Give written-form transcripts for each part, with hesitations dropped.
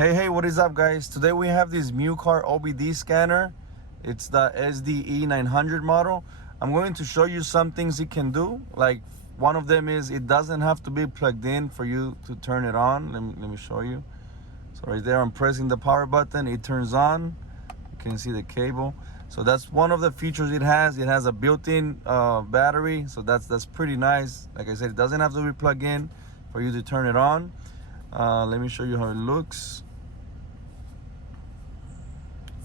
Hey, what is up, guys? Today we have this MUCAR OBD scanner. It's the SDE900 model. I'm going to show you some things it can do. Like, one of them is it doesn't have to be plugged in for you to turn it on. Let me show you. So right there, I'm pressing the power button, it turns on. You can see the cable. So that's one of the features it has. It has a built-in battery, so that's pretty nice. Like I said, it doesn't have to be plugged in for you to turn it on. Let me show you how it looks.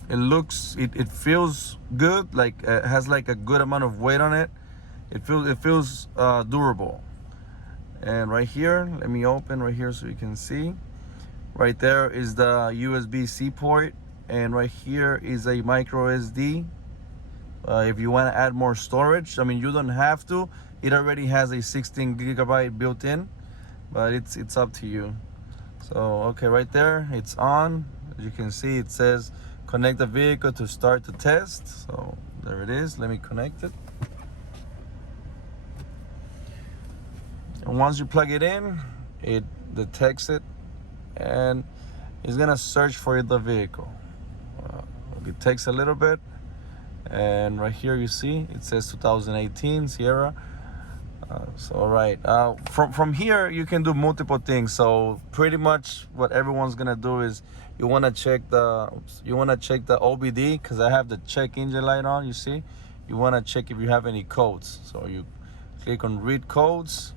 It feels good. Like it has like a good amount of weight on it. It feels durable. And right here, let me open right here so you can see. Right there is the USB-C port, and right here is a micro SD. If you want to add more storage, I mean, you don't have to. It already has a 16 gigabyte built in, but it's up to you. So okay, right there, it's on. As you can see, it says connect the vehicle to start the test. So there it is. Let me connect it. And once you plug it in, it detects it and it's gonna search for the vehicle. It takes a little bit, and right here you see it says 2018 Sierra. So all right, from here you can do multiple things. So pretty much what everyone's gonna do is you want to check the OBD, because I have the check engine light on. You see, you want to check if you have any codes. So you click on read codes,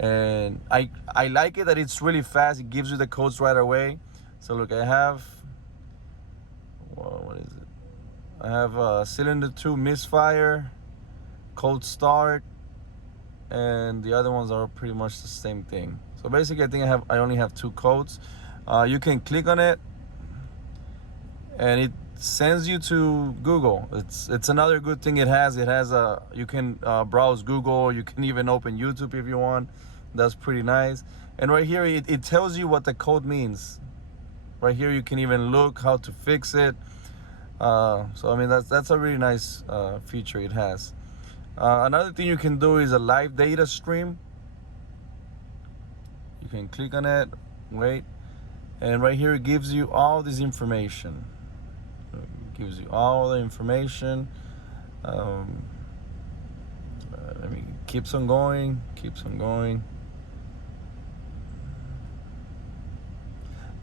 and I like it that it's really fast. It gives you the codes right away. So look, I have, well, what is it? I have cylinder 2 misfire, cold start, and the other ones are pretty much the same thing. So basically, I only have 2 codes. You can click on it, and it sends you to Google. It's another good thing it has. You can browse Google. You can even open YouTube if you want. That's pretty nice. And right here, it tells you what the code means. Right here, you can even look how to fix it. So I mean, that's a really nice feature it has. Another thing you can do is a live data stream. You can click on it, wait, and right here it gives you all this information. It gives you all the information. I mean, keeps on going.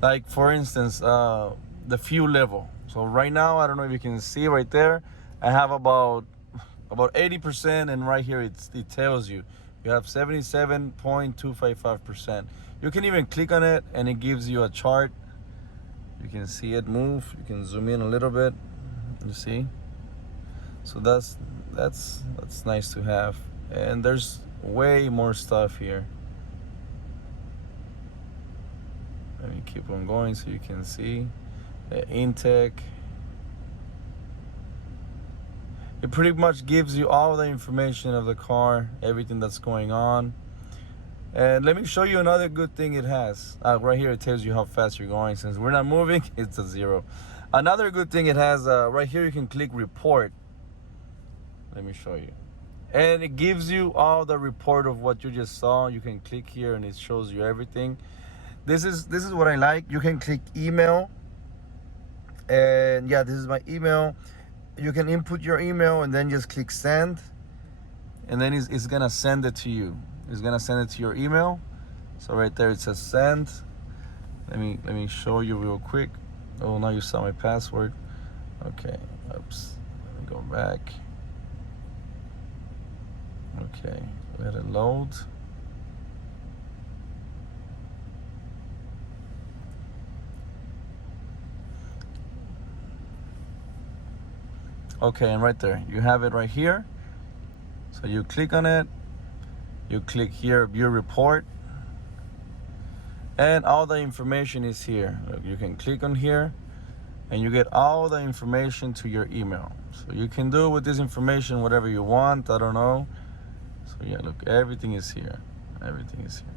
Like for instance, the fuel level. So right now, I don't know if you can see right there, I have about 80%, and right here it tells you have 77.255%. You can even click on it and it gives you a chart. You can see it move. You can zoom in a little bit. You see? So that's nice to have. And there's way more stuff here. Let me keep on going so you can see the intake. It pretty much gives you all the information of the car, everything that's going on. And let me show you another good thing it has. Right here it tells you how fast you're going. Since we're not moving, it's a 0. Another good thing it has, right here you can click report. Let me show you. And it gives you all the report of what you just saw. You can click here and it shows you everything. This is what I like. You can click email, and yeah, this is my email. You can input your email and then just click send, and then it's gonna send it to you. It's gonna send it to your email. So right there it says send. Let me show you real quick. Oh, now you saw my password. Okay, oops. Let me go back. Okay, let it load. Okay, and right there, you have it right here. So you click on it, you click here, view report, and all the information is here. You can click on here, and you get all the information to your email. So you can do with this information whatever you want, I don't know. So yeah, look, everything is here. Everything is here.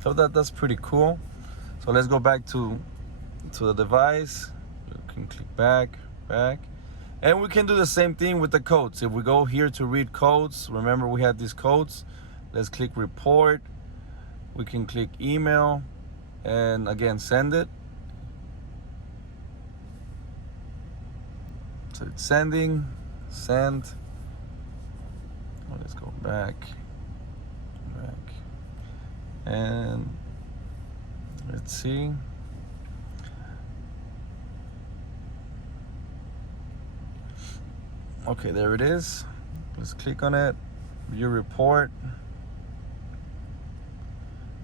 So that's pretty cool. So let's go back to the device. You can click back, and we can do the same thing with the codes. If we go here to read codes, remember we had these codes. Let's click report, we can click email and again send it. So it's sending, send. Oh, let's go back, and let's see. Okay, there it is. Let's click on it, view report.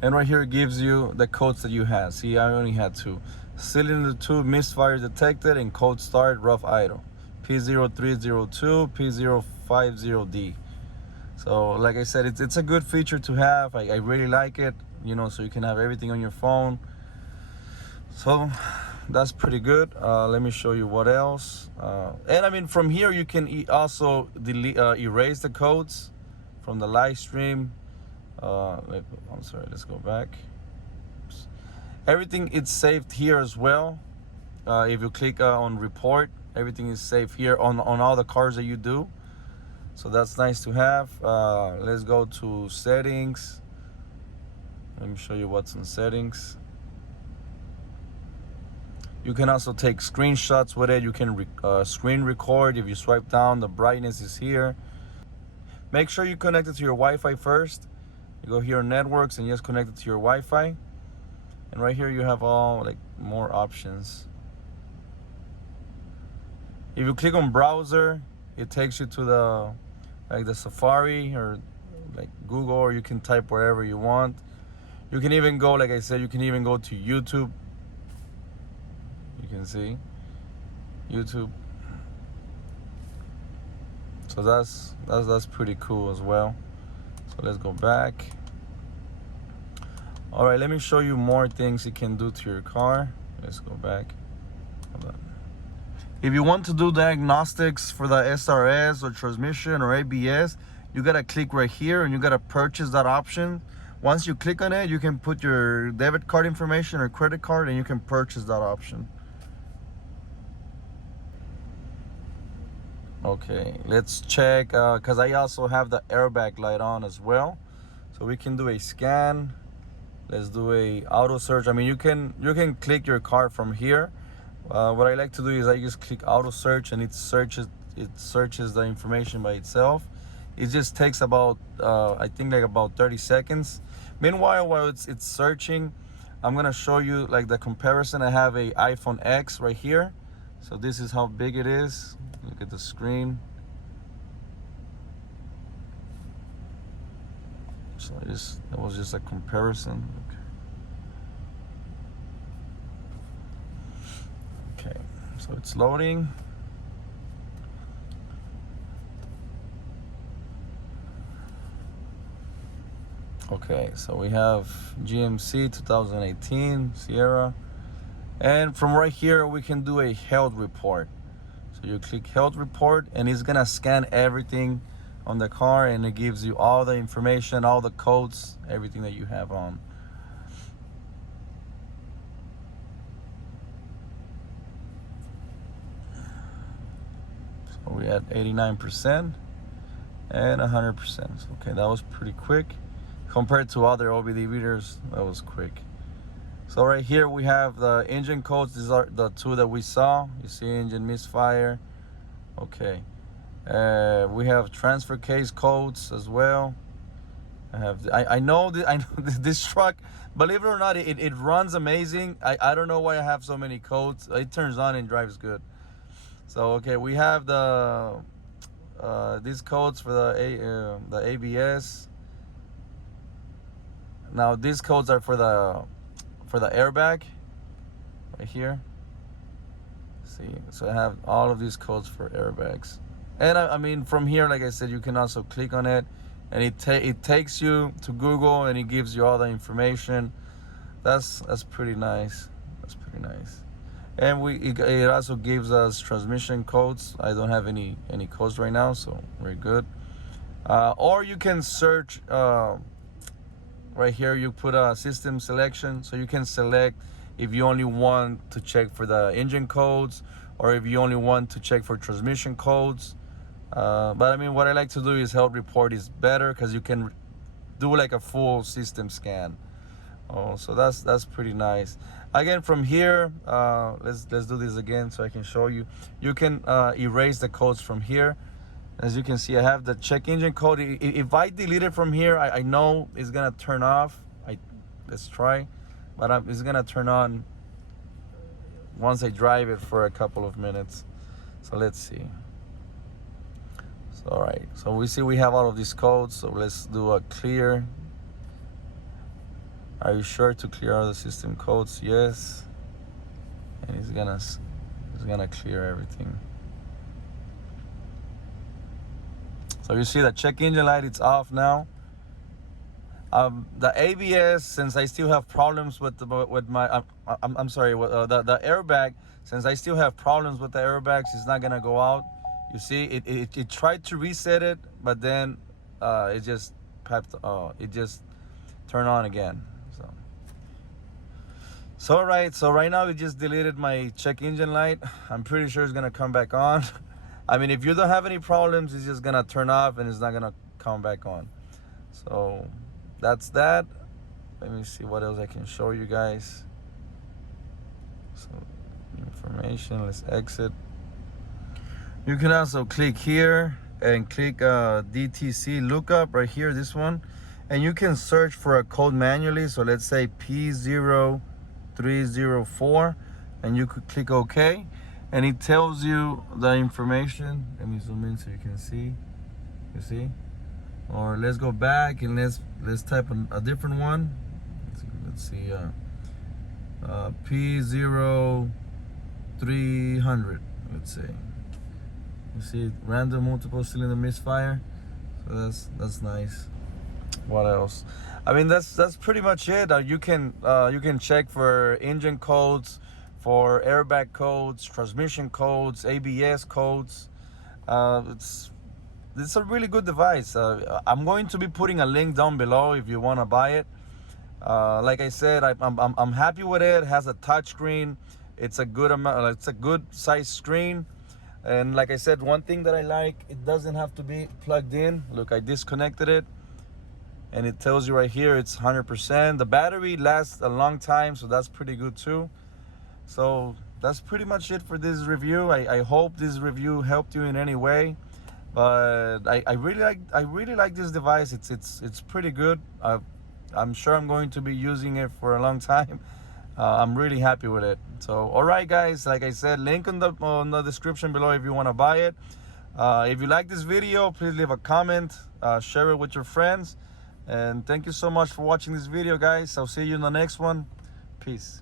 And right here it gives you the codes that you had. See, I only had two. Cylinder 2 misfire detected and code start rough idle. P0302, P050D. So like I said, it's a good feature to have. I really like it, you know, so you can have everything on your phone. So that's pretty good. Let me show you what else. And I mean, from here you can also delete, erase the codes from the live stream. I'm sorry, let's go back. Oops. Everything is saved here as well. If you click on report, everything is saved here on all the cars that you do. So that's nice to have. Let's go to settings. Let me show you what's in settings. You can also take screenshots with it. You can screen record. If you swipe down, the brightness is here. Make sure you connect it to your Wi-Fi first. You go here on networks and just connect it to your Wi-Fi. And right here you have all like more options. If you click on browser, it takes you to the Safari or like Google, or you can type wherever you want. You can even go, like I said, you can even go to YouTube. You can see YouTube. So that's pretty cool as well. So let's go back. All right, let me show you more things you can do to your car. Let's go back. Hold on. If you want to do diagnostics for the SRS or transmission or ABS, you gotta click right here and you gotta purchase that option. Once you click on it, you can put your debit card information or credit card and you can purchase that option. Okay, let's check, because I also have the airbag light on as well. So we can do a scan. Let's do a auto search. I mean, you can click your car from here. What I like to do is I just click auto search and it searches the information by itself. It just takes about I think like about 30 seconds. Meanwhile, while it's searching, I'm gonna show you like the comparison. I have a iPhone X right here. So this is how big it is. Look at the screen. So that was just a comparison. Okay, so it's loading. Okay, so we have GMC 2018 Sierra, and from right here we can do a health report. So you click health report and it's gonna scan everything on the car and it gives you all the information, all the codes, everything that you have on. So we had 89% and 100%. Okay, that was pretty quick. Compared to other OBD readers, that was quick. So right here we have the engine codes. These are the two that we saw. You see engine misfire. Okay. We have transfer case codes as well. I know this truck, believe it or not, it runs amazing. I don't know why I have so many codes. It turns on and drives good. So okay, we have the these codes for the ABS. Now these codes are for the airbag right here. See, so I have all of these codes for airbags. And I mean, from here, like I said, you can also click on it and it takes you to Google and it gives you all the information. That's pretty nice. That's pretty nice. And it also gives us transmission codes. I don't have any codes right now, so very good. Or you can search right here. You put a system selection, so you can select if you only want to check for the engine codes or if you only want to check for transmission codes. But I mean, what I like to do is health report is better because you can do like a full system scan. Oh, so that's pretty nice. Again, from here, let's do this again so I can show you. You can erase the codes from here. As you can see, I have the check engine code. If I delete it from here, I know it's gonna turn off. Let's try, but it's gonna turn on once I drive it for a couple of minutes. So let's see. So, all right, so we see we have all of these codes. So let's do a clear. Are you sure to clear all the system codes? Yes. And it's gonna clear everything. So you see the check engine light, it's off now. The ABS, since I still have problems with my, I'm sorry, the airbag, since I still have problems with the airbags, it's not gonna go out. You see, it tried to reset it, but then it just turned on again. So right now it just deleted my check engine light. I'm pretty sure it's gonna come back on. I mean, if you don't have any problems, it's just gonna turn off and it's not gonna come back on. So that's that. Let me see what else I can show you guys. So information, let's exit. You can also click here and click DTC lookup right here, this one, and you can search for a code manually. So let's say P0304, and you could click OK, and it tells you the information. Let me zoom in so you can see. You see? Or let's go back and let's type a different one. Let's see. P0300. Let's see. You see, random multiple cylinder misfire. So that's nice. What else? I mean, that's pretty much it. You can check for engine codes, for airbag codes, transmission codes, ABS codes. It's a really good device. I'm going to be putting a link down below if you want to buy it. Like I said, I'm happy with it. It has a touch screen. It's a good amount. It's a good size screen. And like I said, one thing that I like, it doesn't have to be plugged in. Look, I disconnected it, and it tells you right here it's 100%. The battery lasts a long time, so that's pretty good too. So that's pretty much it for this review. I hope this review helped you in any way. But I really like this device. It's pretty good. I'm sure I'm going to be using it for a long time. I'm really happy with it. So all right, guys, like I said, link on the description below if you want to buy it. If you like this video, please leave a comment, share it with your friends, and thank you so much for watching this video, guys. I'll see you in the next one. Peace.